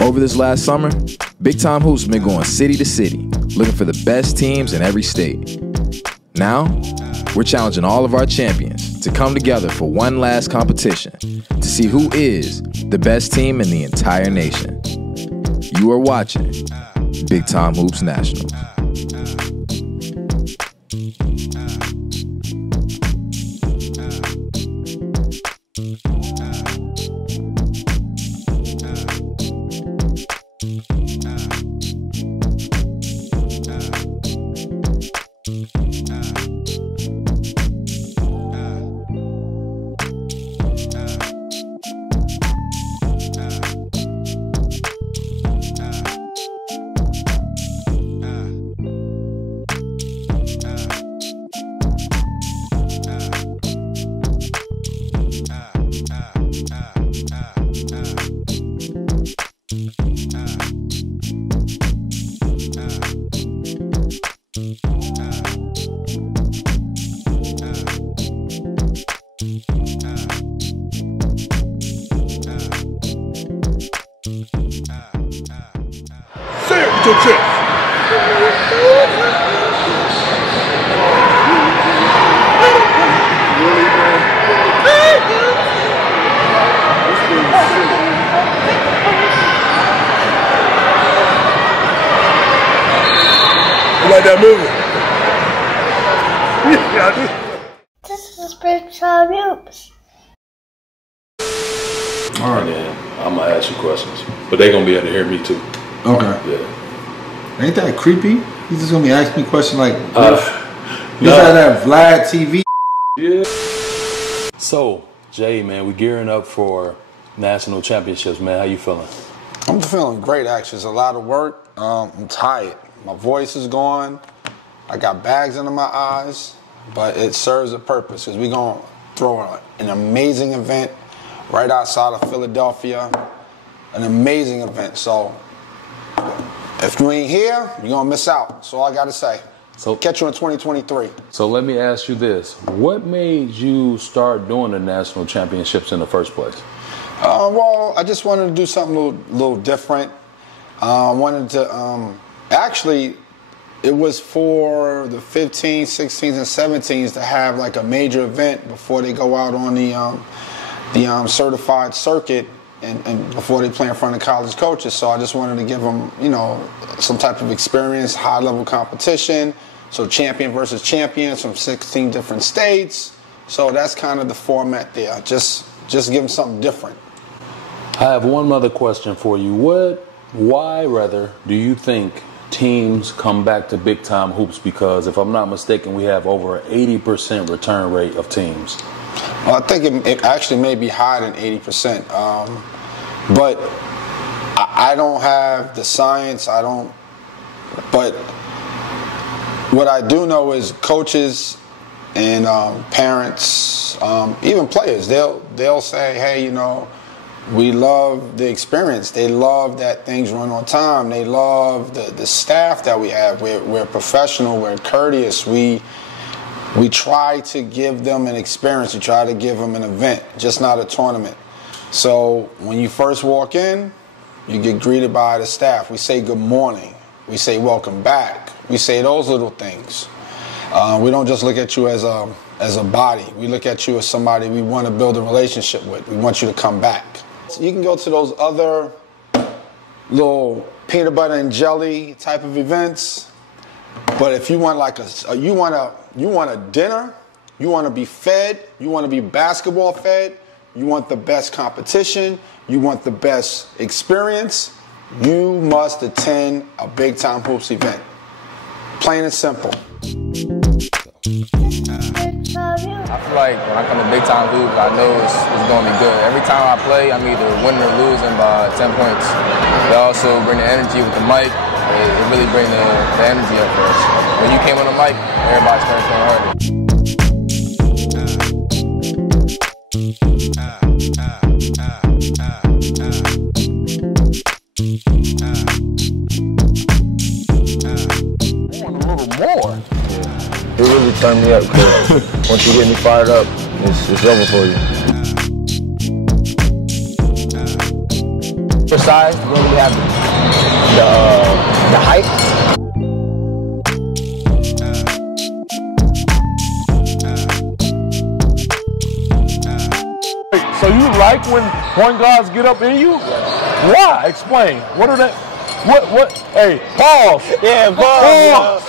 Over this last summer, Big Time Hoops has been going city to city, looking for the best teams in every state. Now, we're challenging all of our champions to come together for one last competition to see who is the best team in the entire nation. You are watching Big Time Hoops National. Like that movie. Yeah, I do. This is Big Time Hoops. All right. And I'm going to ask you questions. But they're going to be able to hear me too. Okay. Yeah. Ain't that creepy? He's just going to be asking me questions like, you no. got that Vlad TV? Yeah. So, Jay, man, we're gearing up for national championships, man. How you feeling? I'm feeling great, actually. It's a lot of work. I'm tired. My voice is gone. I got bags under my eyes, but it serves a purpose because we're going to throw an amazing event right outside of Philadelphia. An amazing event. So if you ain't here, you're going to miss out. That's all I got to say. So catch you in 2023. So let me ask you this. What made you start doing the national championships in the first place? Well, I just wanted to do something a little different. I wanted to... Actually, it was for the 15s, 16s, and 17s to have like a major event before they go out on the certified circuit and before they play in front of college coaches. So I just wanted to give them, you know, some type of experience, high-level competition. So champion versus champions from 16 different states. So that's kind of the format there. Just give them something different. I have one other question for you. Why do you think teams come back to Big Time Hoops? Because if I'm not mistaken, we have over an 80% return rate of teams. Well, I think it actually may be higher than 80%. But I don't have the science. But what I do know is coaches and parents, even players, they'll say, hey, you know, we love the experience. They love that things run on time. They love the staff that we have. We're professional. We're courteous. We try to give them an experience. We try to give them an event, just not a tournament. So when you first walk in, you get greeted by the staff. We say good morning. We say welcome back. We say those little things. We don't just look at you as a body. We look at you as somebody we want to build a relationship with. We want you to come back. You can go to those other little peanut butter and jelly type of events, but if you want like you want a dinner, you want to be fed, you want to be basketball fed, you want the best competition, you want the best experience, you must attend a Big Time Hoops event. Plain and simple. I feel like when I come to Big Time Hoops, I know it's going to be good. Every time I play, I'm either winning or losing by 10 points. They also bring the energy with the mic. It really bring the energy up for us. When you came on the mic, everybody started playing harder. It really turned me up, because once you get me fired up, it's over for you. For size, you don't really have the height. So you like when point guards get up in you? Why? Explain. What are they? What? Hey, pause. Yeah, pause.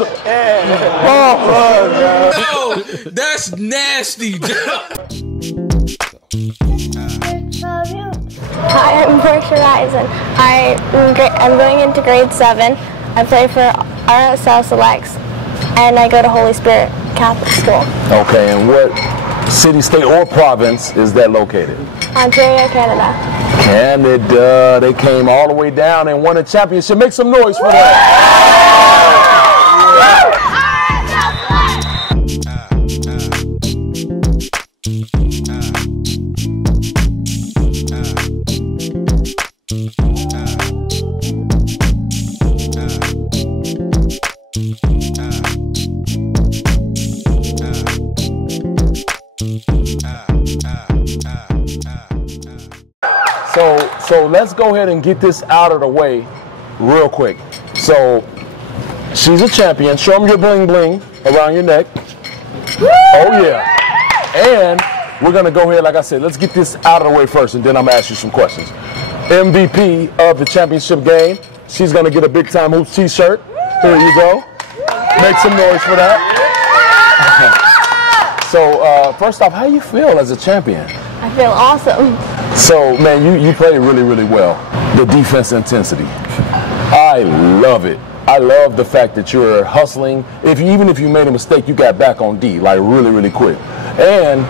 Pause. Yo, that's nasty. Hi, I'm Portia Risen. I'm going into grade 7. I play for RSL Selects, and I go to Holy Spirit Catholic School. Okay, and what city, state, or province is that located? Ontario, Canada. Canada. They came all the way down and won a championship. Make some noise for that. So let's go ahead and get this out of the way real quick. So she's a champion. Show them your bling bling around your neck. Oh yeah. And we're gonna go ahead, like I said, let's get this out of the way first, and then I'm gonna ask you some questions. MVP of the championship game. She's gonna get a Big Time Hoops t-shirt. Here you go. Make some noise for that. So first off, how you feel as a champion? I feel awesome. So, man, you played really, really well. The defense intensity. I love it. I love the fact that you're hustling. Even if you made a mistake, you got back on D, like really, really quick. And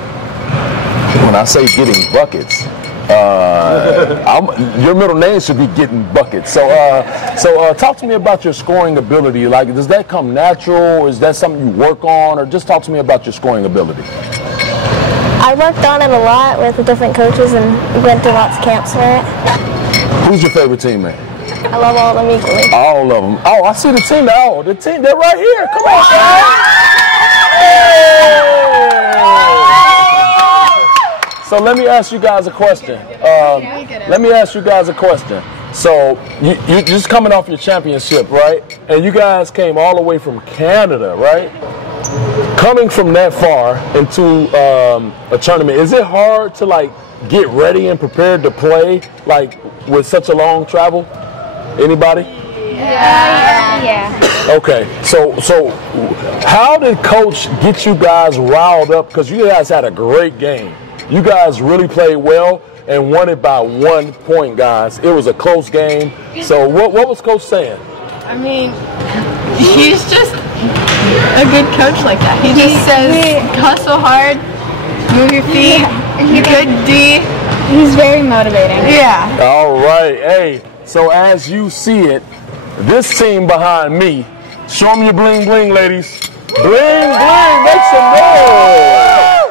when I say getting buckets, your middle name should be Getting Buckets. So talk to me about your scoring ability. Like, does that come natural? Is that something you work on? Or just talk to me about your scoring ability. I worked on it a lot with the different coaches and went to lots of camps for it. Who's your favorite teammate? I love all of them equally. All of them. Oh, I see the team now. Oh, the team, they're right here. Come on, guys. So let me ask you guys a question. So you're just coming off your championship, right? And you guys came all the way from Canada, right? Coming from that far into a tournament, is it hard to like get ready and prepared to play like with such a long travel? Anybody? Yeah. Okay, so how did Coach get you guys riled up? Because you guys had a great game. You guys really played well and won it by 1 point, guys. It was a close game. So what was Coach saying? I mean, he's just a good coach like that. He just says, hustle hard, move your feet, good D. He's very motivating. Yeah. All right. Hey, so as you see it, this team behind me, show them your bling bling, ladies. Bling bling, make some noise.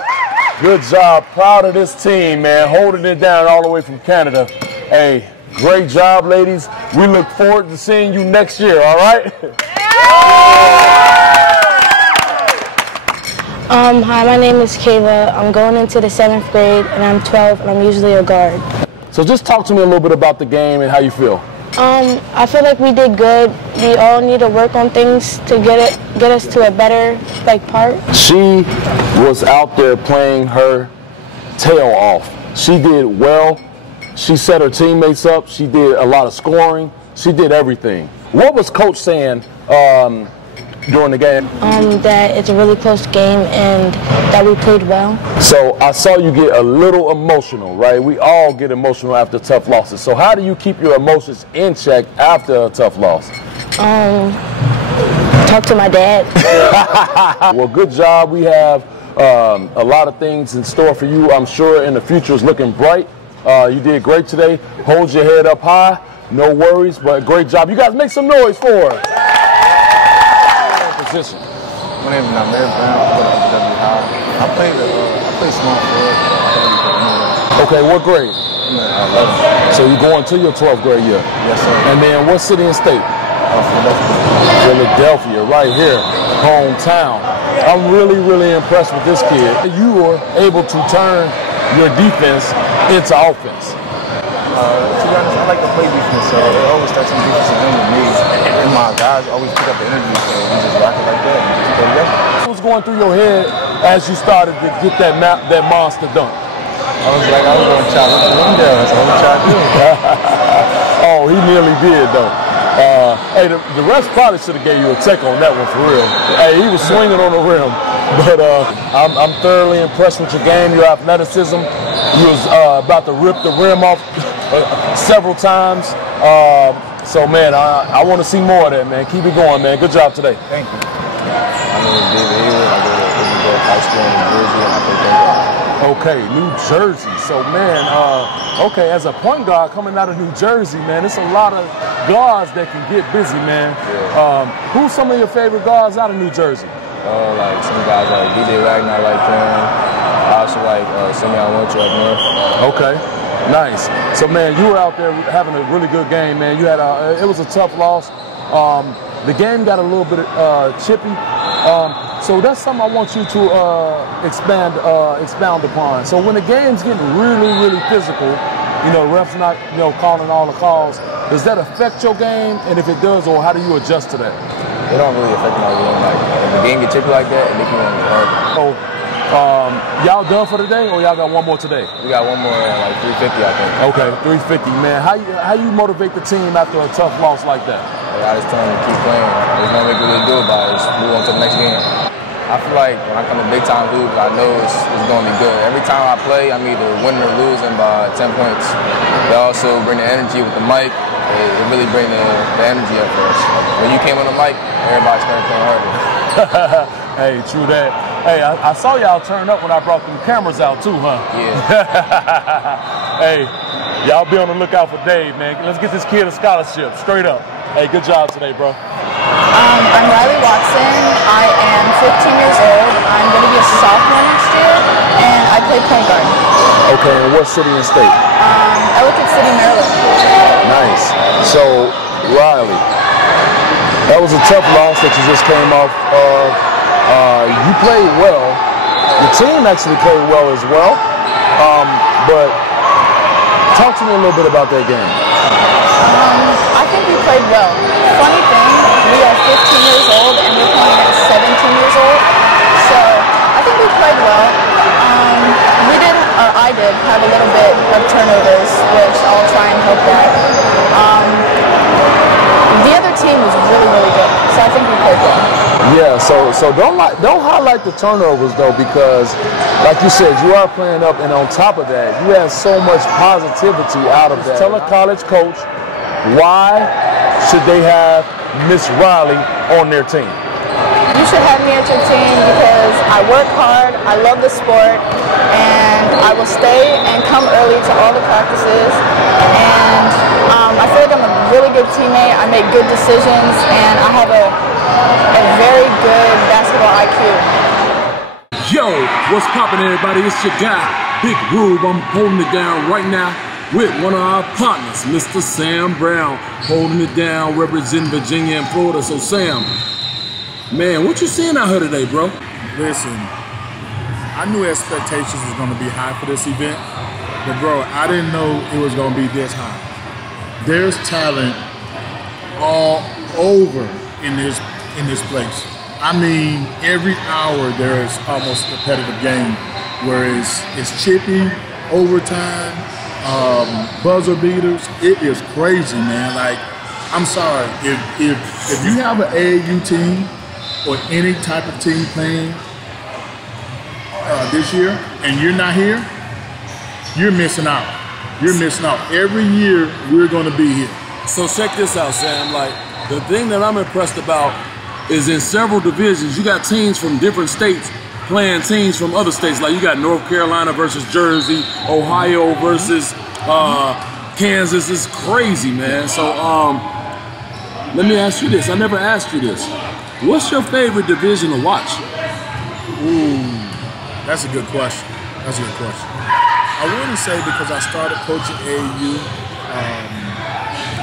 Good job. Proud of this team, man, holding it down all the way from Canada. Hey, great job, ladies. We look forward to seeing you next year, all right? Hi, my name is Kayla. I'm going into the 7th grade, and I'm 12, and I'm usually a guard. So just talk to me a little bit about the game and how you feel. I feel like we did good. We all need to work on things to get us to a better part. She was out there playing her tail off. She did well. She set her teammates up. She did a lot of scoring. She did everything. What was Coach saying during the game? That it's a really close game and that we played well. So I saw you get a little emotional, right? We all get emotional after tough losses. So how do you keep your emotions in check after a tough loss? Talk to my dad. Well, good job. We have a lot of things in store for you. I'm sure in the future is looking bright. You did great today. Hold your head up high. No worries, but great job. You guys make some noise for her. Position. My name is Namer Brown. I play small forward. Okay, what grade? I'm at 11. So you're going to your 12th grade year? Yes, sir. And then what city and state? Philadelphia. Philadelphia, right here, hometown. I'm really, really impressed with this kid. You were able to turn your defense into offense. To be honest, I like to play defense, so they always start some defensive game with me. And my guys always pick up the energy, so we just rock it like that and just play together. What was going through your head as you started to get that monster dunk? I was going to chop it to him down. That's all we tried to do. Oh, he nearly did, though. Hey, the refs probably should have gave you a check on that one for real. Hey, he was swinging on the rim. But I'm thoroughly impressed with your game, your athleticism. You was about to rip the rim off several times. So, man, I want to see more of that, man. Keep it going, man. Good job today. Thank you. My name is David Hayward. I go to Isabel High School in New Jersey, and I play point guard. Okay, New Jersey. So, man, okay, as a point guard coming out of New Jersey, man, it's a lot of guards that can get busy, man. Yeah. Who's some of your favorite guards out of New Jersey? Like some guys like DJ Wagner, I like him. I also like Simeon Winter up north. Okay, nice. So, man, you were out there having a really good game, man. You had it was a tough loss. The game got a little bit chippy. So that's something I want you to expound upon. So when the game's getting really, really physical, you know, refs not, you know, calling all the calls, does that affect your game? And if it does, or how do you adjust to that? It don't really affect my game. Like, if the game get chippy like that, it makes me want to hard. So, y'all done for today, or y'all got one more today? We got one more at like 350, I think. Okay, 350, man. How you motivate the team after a tough loss like that? I just tell them to keep playing. There's no way to do about it. Just move on to the next game. I feel like when I come to big time hoops, I know it's going to be good. Every time I play, I'm either winning or losing by 10 points. They also bring the energy with the mic. It really brings the energy up for us. When you came on the mic, everybody started playing harder. Hey, true that. Hey, I saw y'all turn up when I brought them cameras out too, huh? Yeah. Hey, y'all be on the lookout for Dave, man. Let's get this kid a scholarship, straight up. Hey, good job today, bro. I'm Riley Watson. I am 15 years old. I'm going to be a sophomore next year, and I play point guard. Okay, and what city and state? Ellicott City, Maryland. Nice. So, Riley, that was a tough loss that you just came off of. You played well. Your team actually played well as well. But talk to me a little bit about that game. I think we played well. Funny thing, we are 15 years old and we're playing against 17 years old. So I think we played well. I did have a little bit of turnovers, which I'll try and help that. The other team was really, really good, so I think we played well. Yeah, so don't highlight the turnovers though, because like you said, you are playing up, and on top of that, you have so much positivity out of that. Tell a college coach, why should they have Miss Riley on their team? You should have me at your team because I work hard, I love the sport, and I will stay and come early to all the practices. And I feel like I'm a really good teammate. I make good decisions, and I have a very good basketball IQ. Yo, what's poppin', everybody? It's your guy, Big Rube. I'm holding it down right now with one of our partners, Mr. Sam Brown, holding it down, representing Virginia and Florida. So, Sam, man, what you seeing out here today, bro? Listen, I knew expectations was going to be high for this event, but bro, I didn't know it was going to be this high. There's talent all over in this place. I mean, every hour there is almost a competitive game, where it's chippy, overtime, buzzer beaters. It is crazy, man. Like, I'm sorry, if you have an AAU team or any type of team playing this year and you're not here, you're missing out. You're missing out. Every year we're going to be here. So check this out, Sam. Like, the thing that I'm impressed about is in several divisions, you got teams from different states playing teams from other states. Like, you got North Carolina versus Jersey, Ohio versus Kansas. It's crazy, man. So let me ask you this. I never asked you this. What's your favorite division to watch? Ooh, that's a good question. That's a good question. I want to say, because I started coaching AAU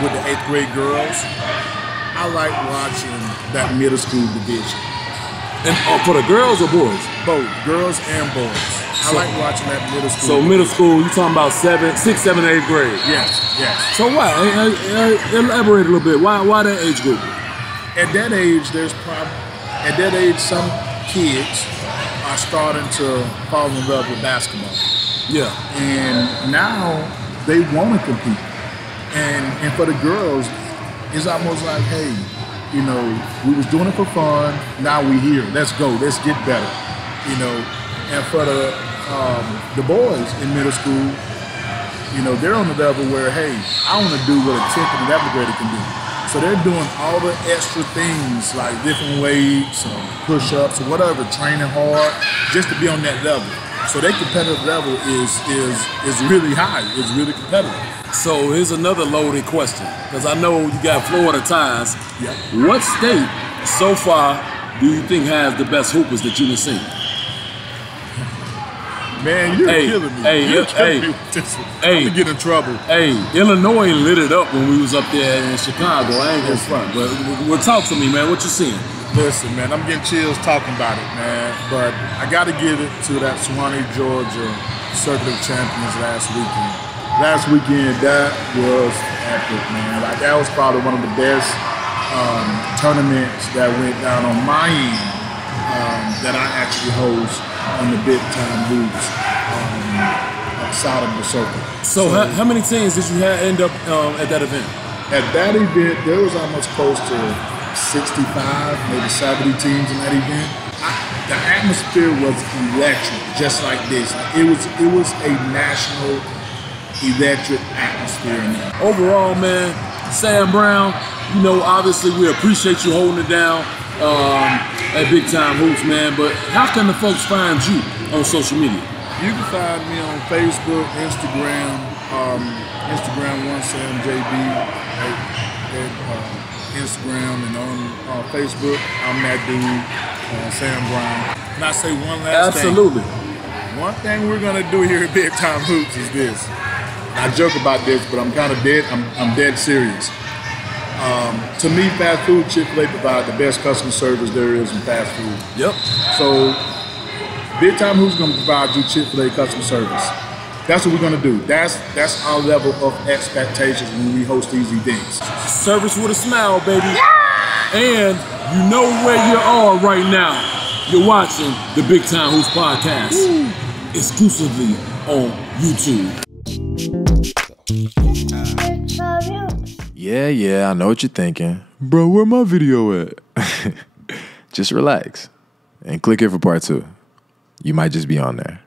with the 8th grade girls, I like watching that middle school division. And for the girls or boys? Both, girls and boys. I like watching that middle school. So middle school, you talking about 6th, 7th, 8th grade? Yes. So why? Elaborate a little bit. Why that age group? At that age, some kids are starting to fall in love with basketball. Yeah. And now they want to compete. And for the girls, it's almost like, hey, you know, we was doing it for fun. Now we here. Let's go. Let's get better. You know. And for the boys in middle school, you know, they're on the level where, hey, I want to do what a 10th and 11th grader can do. So they're doing all the extra things like different weights, push-ups, or whatever, training hard just to be on that level. So their competitive level is really high. It's really competitive. So here's another loaded question, because I know you got Florida ties. Yep. What state so far do you think has the best hoopers that you've seen? Man, you're killing me. You're killing me with this one. I'm gonna get in trouble. Hey, Illinois lit it up when we was up there in Chicago. I ain't gonna front, but talk to me, man. What you seeing? Listen, man, I'm getting chills talking about it, man. But I got to give it to that Suwanee, Georgia Circuit of Champions last weekend. Last weekend, that was epic, man. Like, that was probably one of the best tournaments that went down on my end that I actually host on the Big Time Hoops outside of the circuit. So how many teams did you end up at that event? At that event, there was almost close to 65, maybe 70 teams in that event. The atmosphere was electric, just like this. It was a national electric atmosphere in there. Overall, man, Sam Brown, you know, obviously we appreciate you holding it down at Big Time Hoops, man, but how can the folks find you on social media? You can find me on Facebook, Instagram, Instagram 1SamJB, Instagram, and on Facebook, I'm that dude, Sam Brown. Can I say one last thing? Absolutely. One thing we're gonna do here at Big Time Hoops is this. I joke about this, but I'm kind of dead. I'm dead serious. To me, fast food, Chick-fil-A provide the best customer service there is in fast food. Yep. So, Big Time Hoops gonna provide you Chick-fil-A customer service. That's what we're gonna do. That's our level of expectations when we host these events. Service with a smile, baby. Yeah! And you know where you are right now. You're watching the Big Time Hoops podcast, exclusively on YouTube. Yeah, I know what you're thinking. Bro, where my video at? Just relax and click here for part 2. You might just be on there.